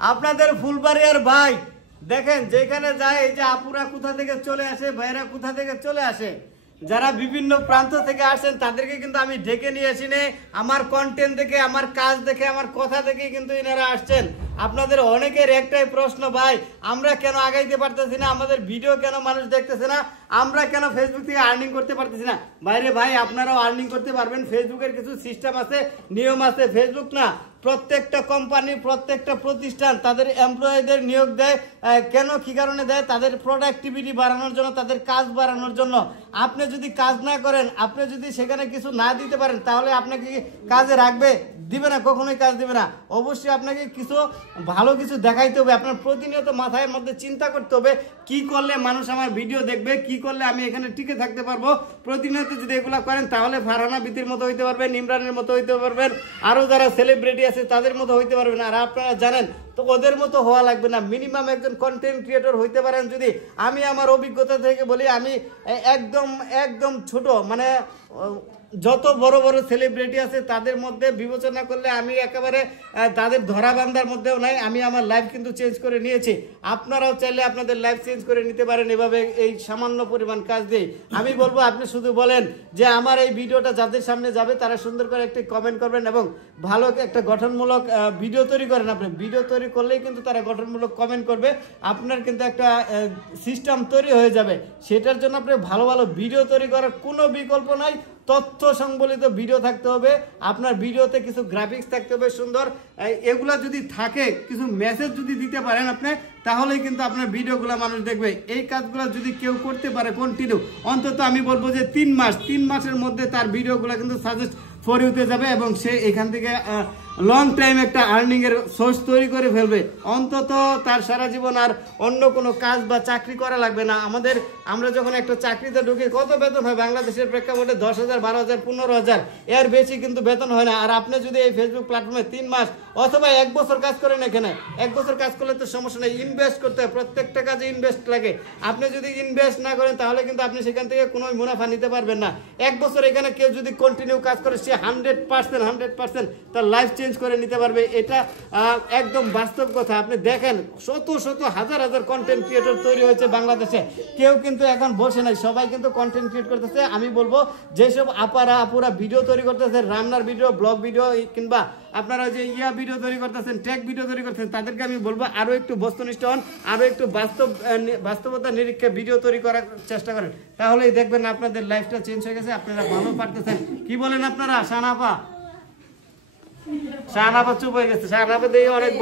আপনাদের ফুলবাড়িয়ার ভাই দেখেন যেখানে যায় এই যে আপুরা কোথা থেকে চলে আসে, ভাইরা কোথা থেকে চলে আসে, যারা বিভিন্ন প্রান্ত থেকে আসেন তাদেরকে কিন্তু আমি ডেকে নিয়ে আসি নে। আমার কন্টেন্ট দেখে, আমার কাজ দেখে, আমার কথা দেখে কিন্তু এনারা আসছেন। আপনাদের অনেকের একটাই প্রশ্ন, ভাই আমরা কেন আগাইতে পারতেছি না, আমাদের ভিডিও কেন মানুষ দেখতেছে না, আমরা কেন ফেসবুক থেকে আর্নিং করতে পারতেছি না। বাইরে ভাই আপনারাও আর্নিং করতে পারবেন। ফেসবুকের কিছু সিস্টেম আছে, নিয়ম আছে। ফেসবুক না, প্রত্যেকটা কোম্পানি, প্রত্যেকটা প্রতিষ্ঠান তাদের এমপ্লয়ীদের নিয়োগ দেয়। কেন, কি কারণে দেয়? তাদের প্রোডাক্টিভিটি বাড়ানোর জন্য, তাদের কাজ বাড়ানোর জন্য। আপনি যদি কাজ না করেন, আপনি যদি সেখানে কিছু না দিতে পারেন, তাহলে আপনাকে কাজে রাখবে? দিবে না, কখনোই কাজ দিবে না। অবশ্যই আপনাকে কিছু ভালো কিছু দেখাইতে হবে। আপনার প্রতিনিয়ত মাথায় মধ্যে চিন্তা করতে হবে কি করলে মানুষ আমার ভিডিও দেখবে, কি করলে আমি এখানে টিকে থাকতে পারবো। প্রতিনিয়ত যদি এগুলা করেন তাহলে ফারহানা বিতির মতো হইতে পারবেন, ইমরানের মতো হইতে পারবেন, আরো যারা সেলিব্রিটি আছে তাদের মতো হইতে পারবেন। আর আপনারা জানেন তো ওদের মতো হওয়া লাগবে না, মিনিমাম একজন কন্টেন্ট ক্রিয়েটর হইতে পারেন যদি। আমি আমার অভিজ্ঞতা থেকে বলি, আমি একদম একদম ছোট, মানে যত বড় বড় সেলিব্রিটি আছে তাদের মধ্যে বিবেচনা করলে আমি একেবারে তাদের ধরা বান্ধার মধ্যেও নাই। আমি আমার লাইফ কিন্তু চেঞ্জ করে নিয়েছি। আপনারাও চাইলে আপনাদের লাইফ চেঞ্জ করে নিতে পারেন এভাবে, এই সামান্য পরিমাণ কাজ দিয়ে। আমি বলবো আপনি শুধু বলেন যে আমার এই ভিডিওটা যাদের সামনে যাবে তারা সুন্দর করে একটি কমেন্ট করবেন এবং ভালো একটা গঠনমূলক ভিডিও তৈরি করেন। আপনি ভিডিও তৈরি করলেই কিন্তু তারা গঠনমূলক কমেন্ট করবে, আপনার কিন্তু একটা সিস্টেম তৈরি হয়ে যাবে। সেটার জন্য আপনি ভালো ভালো ভিডিও তৈরি করার কোনো বিকল্প নাই। তথ্য সংবলিত ভিডিও থাকতে হবে, আপনার ভিডিওতে কিছু গ্রাফিক্স থাকতে হবে সুন্দর। এগুলা যদি থাকে, কিছু মেসেজ যদি দিতে পারেন আপনি, তাহলেই কিন্তু আপনার ভিডিওগুলো মানুষ দেখবে। এই কাজগুলো যদি কেউ করতে পারে কন্টিনিউ, অন্তত আমি বলবো যে 3 মাসের মধ্যে তার ভিডিওগুলো কিন্তু সাজেস্ট ফর ইউতে যাবে এবং সে এখান থেকে লং টাইম একটা আর্নিং এর সোর্স তৈরি করে ফেলবে। অন্তত তার সারা জীবন আর অন্য কোনো কাজ বা চাকরি করা লাগবে না। আমরা যখন একটা চাকরিতে ঢুকি কত বেতন হয় বাংলাদেশের প্রেক্ষাপটে? 10,000, 12,000, 15,000, এর বেশি কিন্তু বেতন হয় না। আর আপনি যদি এই ফেসবুক প্ল্যাটফর্মে 3 মাস অথবা 1 বছর কাজ করেন, এখানে 1 বছর কাজ করলে তো সমস্যা নেই, ইনভেস্ট করতে হয়, প্রত্যেকটা কাজে ইনভেস্ট লাগে। আপনি যদি ইনভেস্ট না করেন তাহলে কিন্তু আপনি সেখান থেকে কোনো মুনাফা নিতে পারবেন না। 1 বছর এখানে কেউ যদি কন্টিনিউ কাজ করে, সে 100% তার লাইফ চেঞ্জ করে নিতে পারবে। এটা একদম বাস্তব কথা। আপনি দেখেন শত শত হাজার হাজার কন্টেন্ট ক্রিয়েটর তৈরি হয়েছে বাংলাদেশে, কেউ কিন্তু এখন বসে নাই, সবাই কিন্তু কন্টেন্ট ক্রিয়েট করতেছে। আমি বলবো যেসব আপুরা ভিডিও তৈরি করতেছে, রান্নার ভিডিও, ব্লগ ভিডিও, কিংবা আপনারা যে ভিডিও তৈরি করতেছেন, টেক ভিডিও তৈরি করতেছেন, তাদেরকে আমি বলবো আরো একটু বস্তুনিষ্ঠ হন, আরো একটু বাস্তবতা নিরীক্ষে ভিডিও তৈরি করার চেষ্টা করেন, তাহলেই দেখবেন আপনাদের লাইফটা চেঞ্জ হয়ে গেছে, আপনারা ভালো পারতেছেন। কি বলেন আপনারা? শাহনাপা চুপ হয়ে গেছে, শাহনাপা দিয়ে অনেক